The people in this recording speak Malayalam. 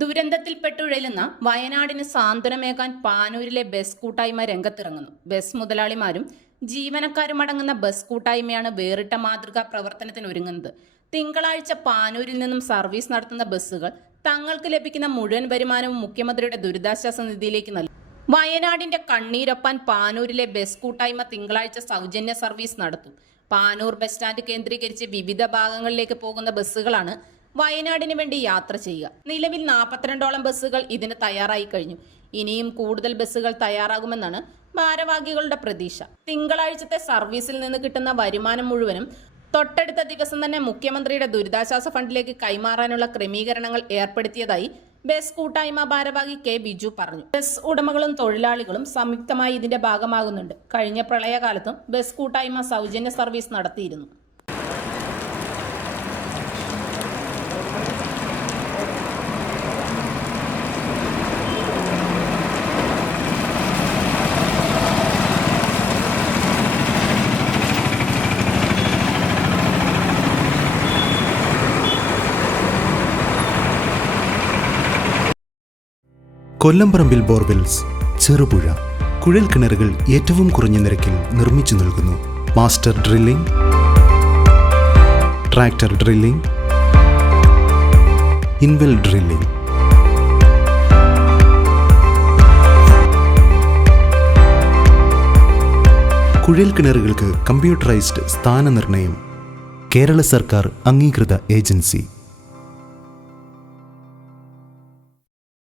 ദുരന്തത്തിൽപ്പെട്ടുഴലുന്ന വയനാടിന് സാന്ത്വനമേകാൻ പാനൂരിലെ ബസ് കൂട്ടായ്മ രംഗത്തിറങ്ങുന്നു. ബസ് മുതലാളിമാരും ജീവനക്കാരും അടങ്ങുന്ന ബസ് കൂട്ടായ്മയാണ് വേറിട്ട മാതൃകാ പ്രവർത്തനത്തിനൊരുങ്ങുന്നത്. തിങ്കളാഴ്ച പാനൂരിൽ നിന്നും സർവീസ് നടത്തുന്ന ബസ്സുകൾ തങ്ങൾക്ക് ലഭിക്കുന്ന മുഴുവൻ വരുമാനവും മുഖ്യമന്ത്രിയുടെ ദുരിതാശ്വാസ നിധിയിലേക്ക് നൽകും. വയനാടിന്റെ കണ്ണീരൊപ്പാൻ പാനൂരിലെ ബസ് കൂട്ടായ്മ തിങ്കളാഴ്ച സൗജന്യ സർവീസ് നടത്തും. പാനൂർ ബസ് സ്റ്റാൻഡ് കേന്ദ്രീകരിച്ച് വിവിധ ഭാഗങ്ങളിലേക്ക് പോകുന്ന ബസ്സുകളാണ് വയനാടിന് വേണ്ടി യാത്ര ചെയ്യുക. നിലവിൽ 42ഓളം ബസ്സുകൾ ഇതിന് തയ്യാറായി കഴിഞ്ഞു. ഇനിയും കൂടുതൽ ബസ്സുകൾ തയ്യാറാകുമെന്നാണ് ഭാരവാഹികളുടെ പ്രതീക്ഷ. തിങ്കളാഴ്ചത്തെ സർവീസിൽ നിന്ന് കിട്ടുന്ന വരുമാനം മുഴുവനും തൊട്ടടുത്ത ദിവസം തന്നെ മുഖ്യമന്ത്രിയുടെ ദുരിതാശ്വാസ ഫണ്ടിലേക്ക് കൈമാറാനുള്ള ക്രമീകരണങ്ങൾ ഏർപ്പെടുത്തിയതായി ബസ് കൂട്ടായ്മ ഭാരവാഹി കെ ബിജു പറഞ്ഞു. ബസ് ഉടമകളും തൊഴിലാളികളും സംയുക്തമായി ഇതിന്റെ ഭാഗമാകുന്നുണ്ട്. കഴിഞ്ഞ പ്രളയകാലത്തും ബസ് കൂട്ടായ്മ സൗജന്യ സർവീസ് നടത്തിയിരുന്നു. കൊല്ലംപറമ്പിൽ ബോർവെൽസ്, ചെറുപുഴ കുഴൽ കിണറുകൾ ഏറ്റവും കുറഞ്ഞ നിരക്കിൽ നിർമ്മിച്ചു നൽകുന്നു. Master drilling, tractor drilling, ഇൻവെൽ drilling. കുഴൽ കിണറുകൾക്ക് കമ്പ്യൂട്ടറൈസ്ഡ് സ്ഥാനനിർണ്ണയം. കേരള സർക്കാർ അംഗീകൃത ഏജൻസി.